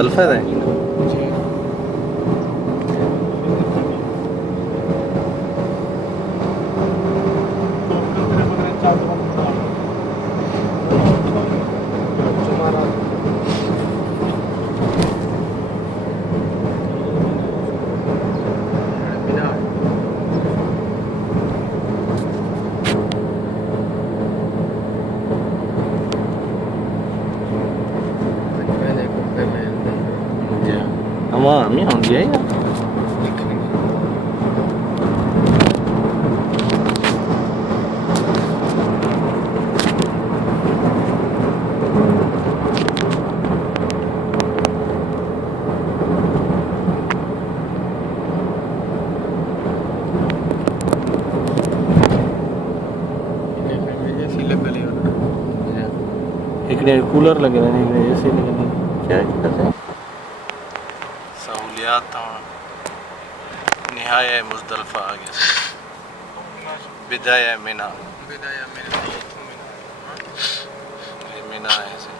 Muzdalifah है। Ama mi hondi है यार। इकडे कूलर लगे हुए हैं, इकडे एसी लगे हुए हैं। क्या है सहूलियात निहाया मुज़दलिफ़ा आगे बिदाया मिना मिना है से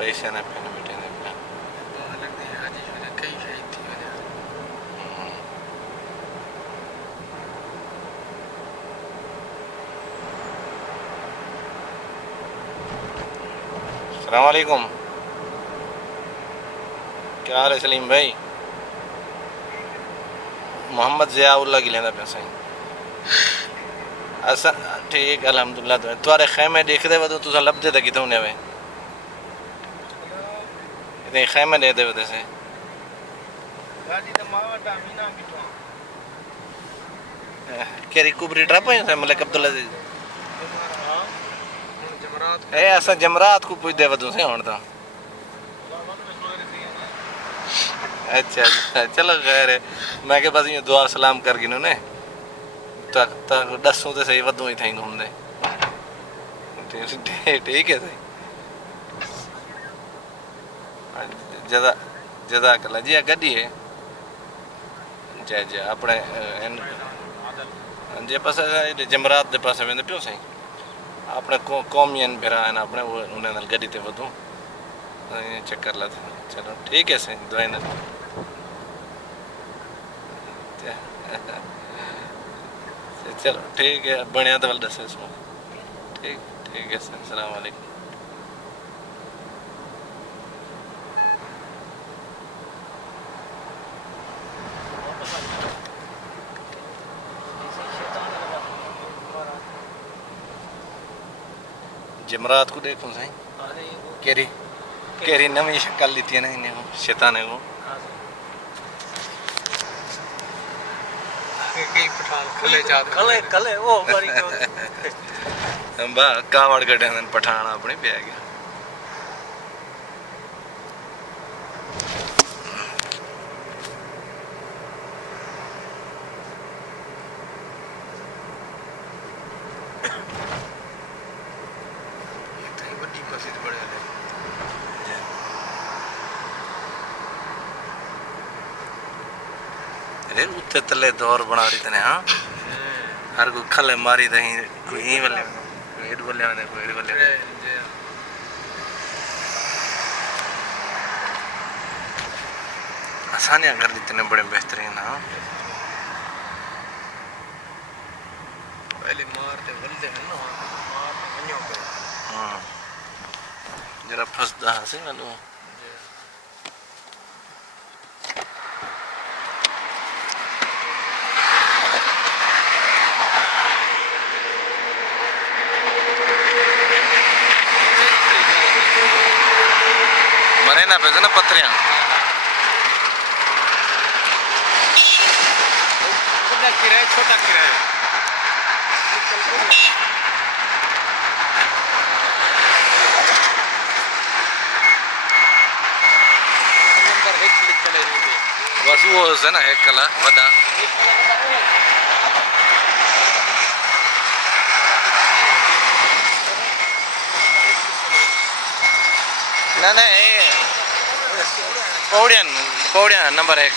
पैसे ना पहने बैठे ने कई शहीद थी अस्सलाम वालेकुम। क्या हाल है सलीम भाई? मोहम्मद ज़ियाउल्लाह की लेना पैसा असा ठीक अल्हम्दुलिल्लाह। तुम्हारे खैमे देखते वे तो तुसा लभदे थे कितों ने वे इतने खैमे देते वे से केरी कुबरी ट्रप है मलिक अब्दुल्ला जी ए असा जमरात को पुछदे वदू से हुण तो अच्छा अच्छा चलो खैर है। मैं के बस यूं दुआ सलाम कर गिनो ने तक तक दसों तो सही वदू ही थई घूमदे ठीक है सही जदा जज़ाकल्लाह जी गड्डी है जय जय अपने जे पास जमरात दे पास वेंदे पियो सही अपने कौमियन भिरा है अपने वो उन्हें नाल गड्डी ते वदू चक्कर ला चलो ठीक है सही दुआ ना चलो ठीक है बढ़िया तो दस ठीक ठीक है सर अस्सलाम वालेकुम। जमरात को देखो सही केरी केरी नवी शक्ल दी है ना इन्हें शैतान को कले कले वो बड़ी बा कावड़ गड्ढे पठान अपने पे आ गया अरे उत्ते तले दौर बना रही थे हाँ हर कोई खले मारी दही कोई ई वाले कोई हेड वाले आने कोई हेड वाले आसानियां कर दी तने बड़े बेहतरीन हाँ पहले मारते बल्ले हैं ना मारते वन्यों पे हाँ जरा फंसदा है से ना लो मरेना पे ना पत्थरियां किराया छोटा किराया नंबर 1 है ना एक कला वड़ा ना ना पौड़िया नंबर 1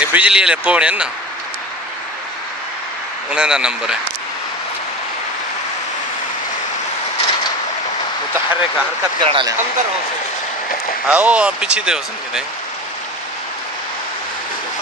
ये बिजली वाले पौड़िया ना उन्हें का नंबर है मुतहर्रिक हरकत करने वाले अंदर हो हाँ वो पीछे थे उसने